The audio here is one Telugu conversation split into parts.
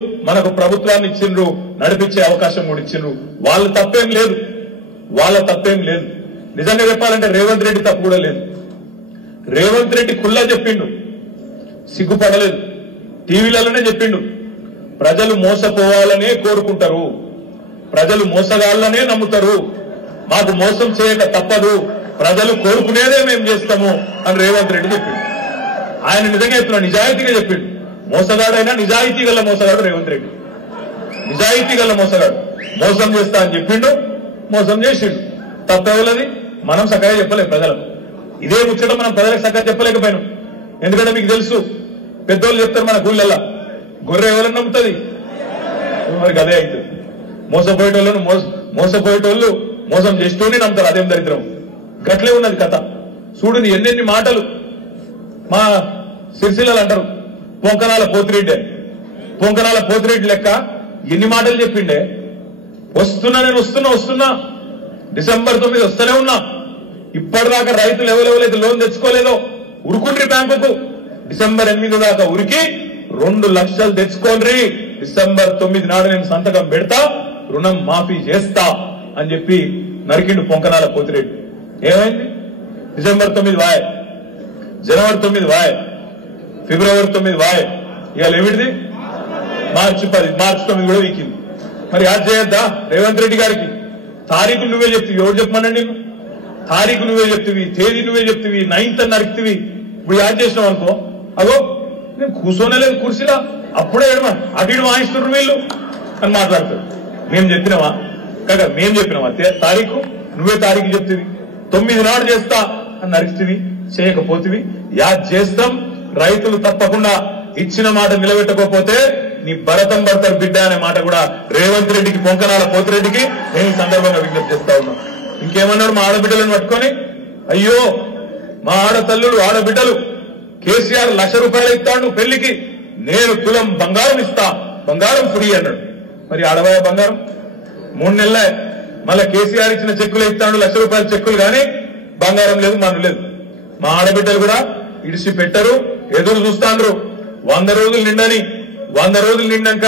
మనకు ప్రభుత్వాన్ని ఇచ్చిండ్రు, నడిపించే అవకాశం కూడా ఇచ్చిండ్రు. వాళ్ళ తప్పేం లేదు. నిజంగా చెప్పాలంటే రేవంత్ రెడ్డి తప్పు కూడా లేదు. రేవంత్ రెడ్డి కుల్లా చెప్పిండు, సిగ్గుపడలేదు. టీవీలలోనే చెప్పిండు, ప్రజలు మోసపోవాలనే కోరుకుంటారు, ప్రజలు మోసగాళ్లనే నమ్ముతారు, మాకు మోసం చేయక తప్పదు, ప్రజలు కోరుకునేదే మేము చేస్తాము అని రేవంత్ రెడ్డి చెప్పిండు. ఆయన నిజంగా చెప్తున్నా, నిజాయితీగా చెప్పిండు. మోసగాడైనా నిజాయితీ గల మోసగాడు రేవంత్ రెడ్డి, నిజాయితీ గల మోసగాడు. మోసం చేస్తా అని చెప్పిండు, మోసం చేసిండు. తప్పేవలది మనం చక్కగా చెప్పలేము ప్రజలకు. ఇదే ముచ్చట మనం ప్రజలకు చక్కగా చెప్పలేకపోయినాం. ఎందుకంటే మీకు తెలుసు, పెద్దోళ్ళు చెప్తారు మన ఊళ్ళల్లా, గొర్రె ఎవరైనా నమ్ముతుంది, మరి అదే అవుతుంది. మోసపోయేటోళ్ళు మోసం చేస్తూనే నమ్ముతారు, అదేం దరిద్రం. గట్లే ఉన్నది కథ. చూడుని ఎన్నెన్ని మాటలు. మా సిరిసిల్లలు అంటారు పొంకనాల పోతిరెడ్డి లెక్క ఎన్ని మాటలు చెప్పిండే. నేను వస్తున్నా డిసెంబర్ 9 వస్తూనే ఉన్నా. ఇప్పటిదాకా రైతులు ఎవరెవరైతే లోన్ తెచ్చుకోలేదో ఉరుకుండ్రి బ్యాంకుకు. డిసెంబర్ 8 దాకా ఉరికి 2 లక్షలు తెచ్చుకోండి, డిసెంబర్ 9 నాడు నేను సంతకం పెడతా, రుణం మాఫీ చేస్తా అని చెప్పి నరికిండు పొంకనాల పోతిరెడ్డి. ఏమైంది? డిసెంబర్ 9 వాయ్, జనవరి 9 వాయ్, ఫిబ్రవరి 9 వాయ్, ఇవాళ ఏమిటిది? మార్చి 9 కూడా వీకింది. మరి యాడ్ చేయొద్దా రేవంత్ రెడ్డి గారికి? తారీఖు నువ్వే చెప్తివి, ఎవరు చెప్పమనండి? నేను తారీఖు నువ్వే చెప్తివి, తేదీ నువ్వే చెప్తివి, 9th అని నరికితివి. ఇప్పుడు యాడ్ చేసినావు అనుకో, అగో నేను కూర్చోనే లేదు కుర్చీలా, అప్పుడే ఏడమా అటు ఇటు వాయిస్తున్నారు వీళ్ళు అని మాట్లాడతారు. మేము చెప్పినావా? కాక మేము చెప్పినావా తారీఖు? నువ్వే తారీఖు చెప్తివి. 9 నాడు చేస్తా అని నరికితివి, చేయకపోతివి. యాద్ చేస్తాం. రైతులు తప్పకుండా ఇచ్చిన మాట నిలబెట్టకపోతే నీ భరతం భర్తర్ బిడ్డ అనే మాట కూడా రేవంత్ రెడ్డికి, పొంకనాల పోతిరెడ్డికి నేను ఈ సందర్భంగా విజ్ఞప్తి చేస్తా ఉన్నా. ఇంకేమన్నాడు? మా ఆడబిడ్డలను పట్టుకొని, అయ్యో మా ఆడతల్లులు ఆడబిడ్డలు, కేసీఆర్ ₹1,00,000 ఇస్తాడు పెళ్లికి, నేను తులం బంగారం ఇస్తా, బంగారం ఫ్రీ అన్నాడు. మరి ఆడవాయ బంగారం 3 నెలలే. మళ్ళీ కేసీఆర్ ఇచ్చిన చెక్కులు ఇస్తాడు, ₹1,00,000 చెక్కులు, కానీ బంగారం లేదు, మను లేదు. మా ఆడబిడ్డలు కూడా ఇడిసి పెట్టరు, ఎదురు చూస్తాండ్రు. 100 రోజులు నిండని, 100 రోజులు నిండాక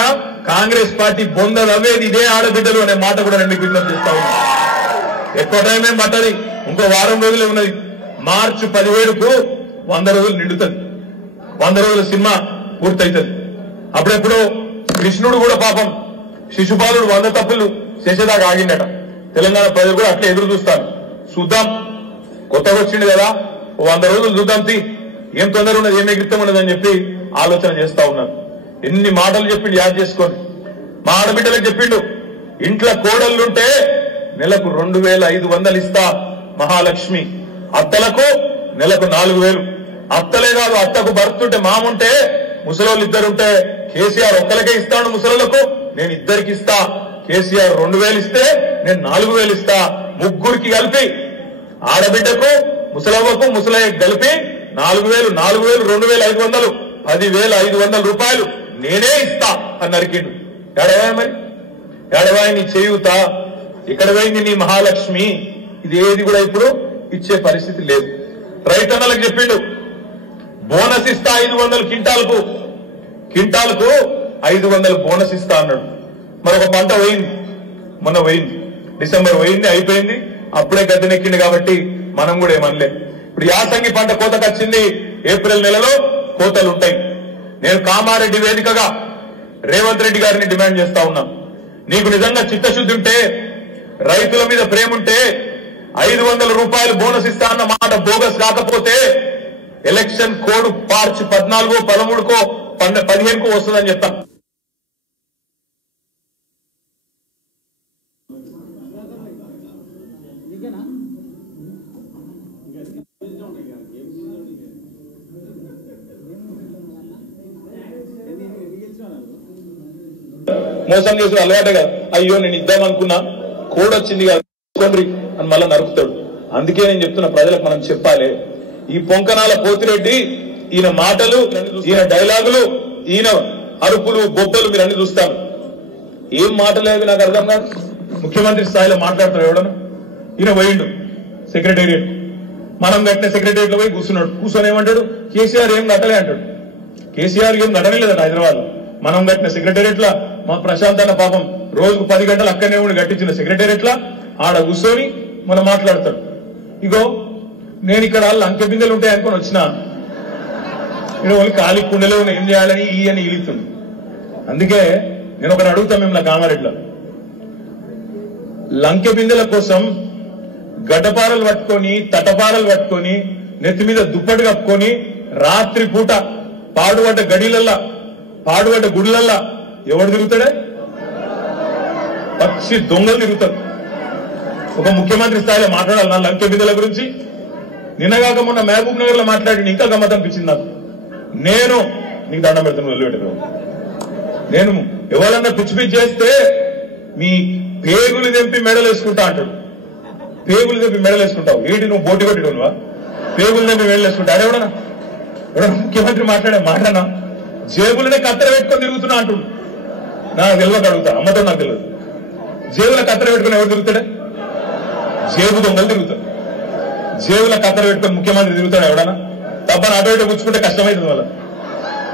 కాంగ్రెస్ పార్టీ బొందలవ్వేది ఇదే ఆడబిడ్డలు అనే మాట కూడా నేను మీకు విజ్ఞప్తి చేస్తా ఉన్నా. ఎక్కువ టైం ఏం పట్టది, ఇంకో వారం రోజులే ఉన్నది. మార్చి 17కు 100 రోజులు నిండుతుంది, 100 రోజుల సినిమా పూర్తవుతుంది. అప్పుడెప్పుడు కృష్ణుడు కూడా పాపం శిశుపాలుడు 100 తప్పులు చేసేదాకా ఆగిండట. తెలంగాణ ప్రజలు కూడా అట్లా ఎదురు చూస్తారు. చూద్దాం, కొత్తగా వచ్చింది కదా, 100 రోజులు చూద్దాం, ఏం తొందర ఉన్నది, ఏం ఎగిరితం ఉన్నది అని చెప్పి ఆలోచన చేస్తా ఉన్నారు. ఎన్ని మాటలు చెప్పిండు యాద్ చేసుకోండి. మా ఆడబిడ్డలకు చెప్పిండు, ఇంట్లో కోడళ్లుంటే నెలకు 2,500 ఇస్తా మహాలక్ష్మి, అత్తలకు నెలకు 4,000. అత్తలే కాదు, అత్తకు భర్తుంటే మాముంటే, ముసలోళ్ళు 2 ఉంటే కేసీఆర్ ఒక్కలకే ఇస్తాడు ముసలోళ్లకు, నేను 2కి ఇస్తా. కేసీఆర్ 2,000 ఇస్తే నేను 4,000 ఇస్తా. ముగ్గురికి కలిపి, ఆడబిడ్డకు ముసలవ్వకు ముసలయ్యకు కలిపి 4,000, 2,500, ₹10,500 నేనే ఇస్తా అని నరికిండు. ఎడవాయి మరి, ఎడవాయి నీ చేయూత, ఇక్కడ పోయింది నీ మహాలక్ష్మి. ఇది ఏది కూడా ఇప్పుడు ఇచ్చే పరిస్థితి లేదు. రైతన్నలకు చెప్పిండు, బోనస్ ఇస్తా 500 క్వింటాలకు 500 బోనస్ ఇస్తా అన్నాడు. మరొక పంట పోయింది, మొన్న పోయింది, డిసెంబర్ పోయింది, అయిపోయింది. అప్పుడే గద్దెనెక్కింది కాబట్టి మనం కూడా ఏమనలే. ఇప్పుడు యాసంగి పంట కోతకు వచ్చింది, ఏప్రిల్ నెలలో కోతలు ఉంటాయి. నేను కామారెడ్డి వేదికగా రేవంత్ రెడ్డి గారిని డిమాండ్ చేస్తా ఉన్నా, నీకు నిజంగా చిత్తశుద్ధి ఉంటే, రైతుల మీద ప్రేమ ఉంటే, ₹500 బోనస్ ఇస్తా అన్న మాట బోగస్ కాకపోతే ఎలక్షన్ కోడ్ మార్చి 14, 13, 15 వస్తుందని చెప్తాను. మోసం చేసిన అలవాటే కదా, అయ్యో నేను ఇద్దామనుకున్నా, కోడ్ వచ్చింది కదా అని మళ్ళా నరుకుతాడు. అందుకే నేను చెప్తున్నా, ప్రజలకు మనం చెప్పాలి. ఈ పొంకనాల పోతిరెడ్డి, ఈయన మాటలు, ఈయన డైలాగులు, ఈయన అరుపులు, బొబ్బలు మీరు అన్ని చూస్తారు. ఏం మాటలేదు నాకు అర్థం కాదు. ముఖ్యమంత్రి స్థాయిలో మాట్లాడతారు ఎవడన్నా? ఈయన పోయిండు సెక్రటేరియట్, మనం కట్టిన సెక్రటేరియట్ లో పోయి కూర్చున్నాడు. కూర్చొని ఏమంటాడు? కేసీఆర్ ఏం కట్టలే అంటాడు. కేసీఆర్ ఏం కట్టనే లేదంట హైదరాబాద్ లో. మనం కట్టిన సెక్రటేరియట్ లా మా ప్రశాంత్ అన్న పాపం రోజుకు 10 గంటలు అక్కడనే ఉండి కట్టించిన సెక్రటేరియట్ లా ఆడ కూర్చొని మనం మాట్లాడతాడు. ఇగో నేను ఇక్కడ లంకె బిందెలు ఉంటాయి అనుకుని వచ్చినా వాళ్ళు ఖాళీ కుండలో ఏం చేయాలని ఈ అని ఈలుతుంది. అందుకే నేను ఒకటి అడుగుతా మిమ్మల్ని కామారెడ్డిలో, లంకె బిందెల కోసం గడ్డపారలు పట్టుకొని తటపారలు పట్టుకొని నెత్తి మీద దుప్పటి కప్పుకొని రాత్రి పూట పాడుబడ్డ గడిలల్లా పాడుబడ్డ గుడిలల్లా ఎవడు తిరుగుతాడే? పచ్చి దొంగలు తిరుగుతారు. ఒక ముఖ్యమంత్రి స్థాయిలో మాట్లాడాలి నా లంకె బిందెల గురించి. నిన్నగాక మొన్న మహబూబ్ నగర్ లో మాట్లాడి ఇంకా గమ్మత్ అనిపించింది నాకు. నేను నీకు దండం పెడుతున్నా వదిలిపెట్టను. నేను ఎవరన్నా పిచ్చి పిచ్చి చేస్తే మీ పేగులు తెంపి మెడలు వేసుకుంటా అంటాడు. పేగులు తెంపి మెడలు వేసుకుంటావు ఏంటి? నువ్వు బోటి కొట్టిడువా? పేగులు తెంపి మెడలు వేసుకుంటా అడేవడనా? ఎవడన్నా ముఖ్యమంత్రి మాట్లాడనా? జేబులనే కత్తెర పెట్టుకొని తిరుగుతున్నా అంటుడు. నాకు తెలియక అడుగుతా, అమ్మతో నాకు తెలియదు. జేబుల కత్తెర పెట్టుకుని ఎవరు తిరుగుతాడే? జేబు దొంగలు తిరుగుతాడు. జేబుల కత్తెర పెట్టుకొని ముఖ్యమంత్రి తిరుగుతాడు ఎవడన్నా? తప్పని అటు ఇటు కూర్చుకుంటే కష్టమవుతుంది వాళ్ళ.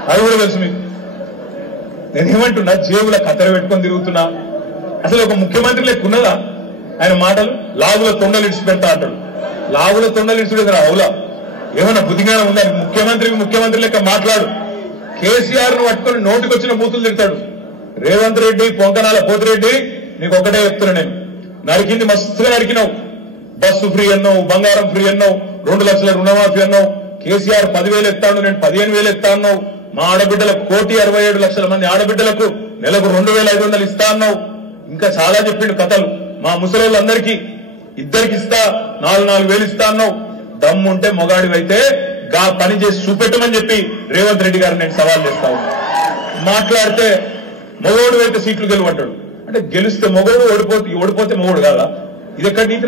అది కూడా తెలుసు మీకు. నేనేమంటున్నా, జేబుల కత్తెర పెట్టుకొని తిరుగుతున్నా. అసలు ఒక ముఖ్యమంత్రి లెక్కున్నదా ఆయన మాటలు? లాగుల తొండలు ఇడిచి పెడతా అంటాడు. లాగుల తొండలు ఇడిచిపెడతారా? అవులా ఏమన్నా బుద్ధిగానే ఉందా? ముఖ్యమంత్రి లెక్క మాట్లాడు. కేసీఆర్ ను పట్టుకొని నోటికొచ్చిన బూతులు తిడతాడు. రేవంత్ రెడ్డి, పొంకనాల పోతిరెడ్డి, నీకు ఒకటే చెప్తున్నా, నేను నరికింది మస్తుగా నరికినావు. బస్సు ఫ్రీ అన్నావు, బంగారం ఫ్రీ అన్నావు, 2 లక్షల రుణమాఫీ అన్నావు. కేసీఆర్ 10,000 ఎత్తాను, నేను 15,000 ఎత్తా అన్నావు. మా ఆడబిడ్డలకు 1,67,00,000 మంది ఆడబిడ్డలకు నెలకు 2,500 ఇస్తా అన్నావు. ఇంకా చాలా చెప్పిండు కథలు. మా ముసలోళ్ళందరికీ 2కి ఇస్తా, 4,000 ఇస్తా అన్నావు. దమ్ముంటే మొగాడివైతే గా పని చేసి చూపెట్టమని చెప్పి రేవంత్ రెడ్డి గారిని నేను సవాల్ చేస్తాను. మాట్లాడితే మొగోడు అయితే సీట్లు గెలువంటాడు. అంటే గెలిస్తే మొగోడు, ఓడిపోతే మొగోడు కాదా? ఇది ఎక్కడ నీతి?